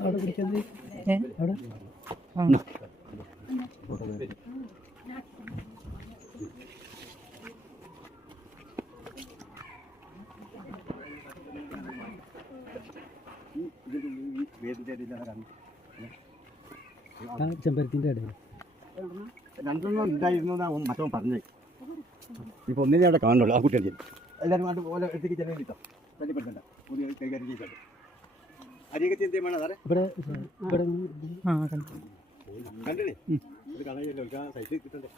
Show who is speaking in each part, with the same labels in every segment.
Speaker 1: അവിടെ പിടിച്ചത് ഏ അവിടെ ചെമ്പരത്തിന്റെ ഇടയിൽ
Speaker 2: രണ്ടെണ്ണം ഉണ്ടായിരുന്നു എന്നാ ഓൻ മറ്റവൻ പറഞ്ഞേ ഇപ്പൊ ഒന്നിനെ അവിടെ കാണുള്ളൂ ആ കുട്ടികൾ എല്ലാവരും കണ്ട് പോലെ എടുത്തേക്ക് ചെല്ലാൻ കിട്ടാം തല്ലിപ്പെടുത്തണ്ട പുതിയ കൈകാര്യം ചെയ്തത് അരികത്തി എന്ത് വേണം സാറേ? കണ്ടില്ലേ? ഇത് കളയല്ലോ ആ സൈറ്റ് കിട്ടണ്ടേ?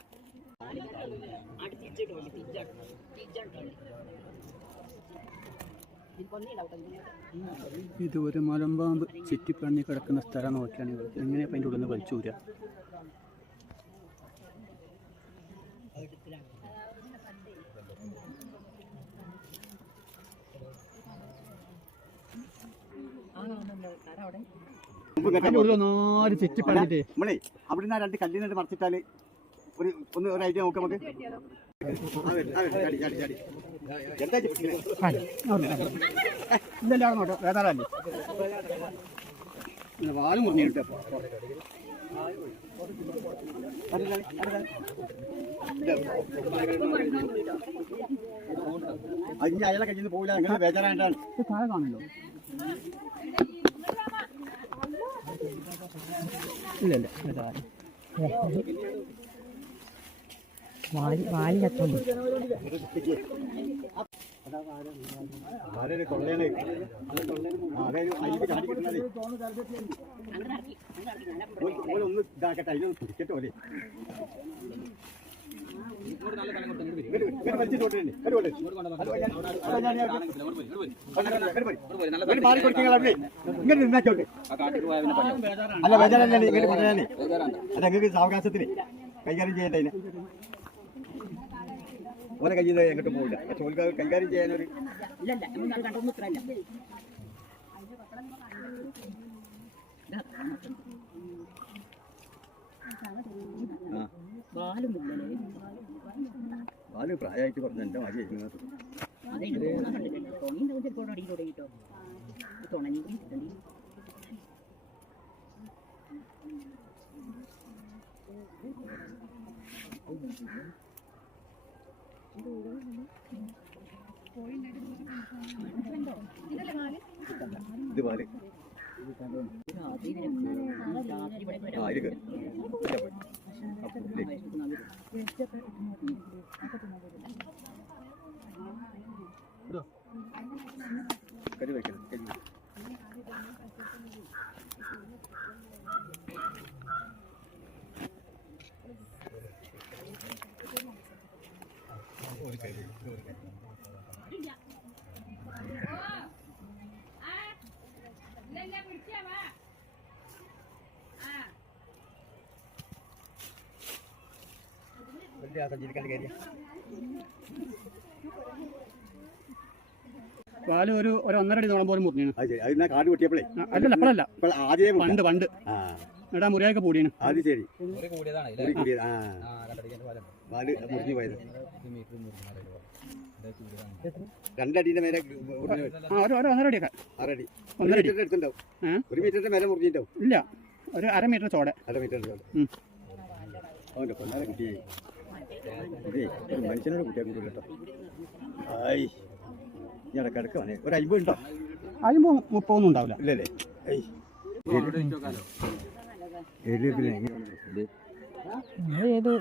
Speaker 1: ഇത് ഒരു മലമ്പാമ്പ് ചുറ്റിപ്പണി കിടക്കുന്ന സ്ഥലം നോക്കിയാണ് ഇവർ എങ്ങനെ അതിന്റെ ഉള്ളിൽ നിന്ന് വലിച്ചു വരിക
Speaker 2: മുമ്പ്
Speaker 1: ചെറ്റി അതിന്റെ
Speaker 2: നമ്മളെ അവിടെ നിന്ന് രണ്ട് കല്ലിനിട്ട് മറിച്ചിട്ടാൽ ഒരു ഒന്ന് ഒരു ഐഡിയ നോക്കാം നമുക്ക്?
Speaker 1: ഇതെല്ലാം അങ്ങോട്ട് വേതാളല്ലേ വാലും മുറിഞ്ഞിട്ട്
Speaker 2: ഇനി അയാളെ കയ്യിൽ നിന്ന് അങ്ങനെ ബേജാറായിട്ടാണ്.
Speaker 1: താഴെ ഇല്ല ഇല്ല വാലി വാലി കത്തുണ്ട്
Speaker 2: ഒന്ന് ഇതാക്കട്ടെ. അതിനൊന്ന് പിടിക്കട്ടെ ഓലെ അല്ല ബേജാറല്ലേ ഇങ്ങോട്ട് പറയാനേ അത് നിങ്ങൾക്ക് സാവകാശത്തിന് കൈകാര്യം ചെയ്യട്ടെ അതിനെ കൈ കയ്യിൽ എങ്ങോട്ട് പോകില്ല പക്ഷെ ഓൽക്ക് അത് കൈകാര്യം ചെയ്യാനൊരു ആ പാൽ പ്രായമായിട്ട് പറഞ്ഞു എന്റെ മതി ചെയ്യുന്നത് ഇത് പാൽ. ആ ഇത് കേറി. ഇല്ല, പോയി. ആ, പുല്ല്. കരി വെക്കണം കരി വലിയ സഞ്ചരിക്കാൻ കയറിയ.
Speaker 1: വാൽ ഒരു ഒരു ഒന്നര അടി നോളം പോലും മുറിഞ്ഞു
Speaker 2: അത് ശരി. അത് ഞാൻ കാട് വെട്ടിയപ്പോഴേ
Speaker 1: അല്ലല്ല അപ്പോഴല്ല
Speaker 2: ഇപ്പോൾ
Speaker 1: പണ്ട് പണ്ട്.
Speaker 2: ആ.
Speaker 1: എടാ മുറിയൊക്കെ പൂടിയാണ്.
Speaker 2: അത് ശരി. മുറി കൂടിയത് ആ. പാൽ. മുറിഞ്ഞു പോയത്. രണ്ടടിന്റെ മേലെ മുറിഞ്ഞു പോയി.
Speaker 1: ആ ഒരു ഒരു ഒന്നര അടിയൊക്കെ.
Speaker 2: ആറടി.
Speaker 1: ഒന്നര അടി. ഏ?
Speaker 2: ഒരു മീറ്ററിന്റെ മേലെ മുറിഞ്ഞിട്ടുണ്ടാവും
Speaker 1: ഇല്ല. ഒരു അര മീറ്റർ ചോട.
Speaker 2: അര മീറ്റർ
Speaker 1: ഉം.
Speaker 2: അവന്റെ കൊന്നാലെ കുട്ടി ഇതേ ഒരു മനുഷ്യനോട് കുട്ടിയാക്കും കേട്ടോ ആയി ഞാൻ വന്നേ ഒരു അയ്മ്പത് ഉണ്ടോ
Speaker 1: അതിന് മുപ്പൊന്നും ഉണ്ടാവില്ല.
Speaker 2: ഇല്ലല്ലേ?
Speaker 1: ഏത്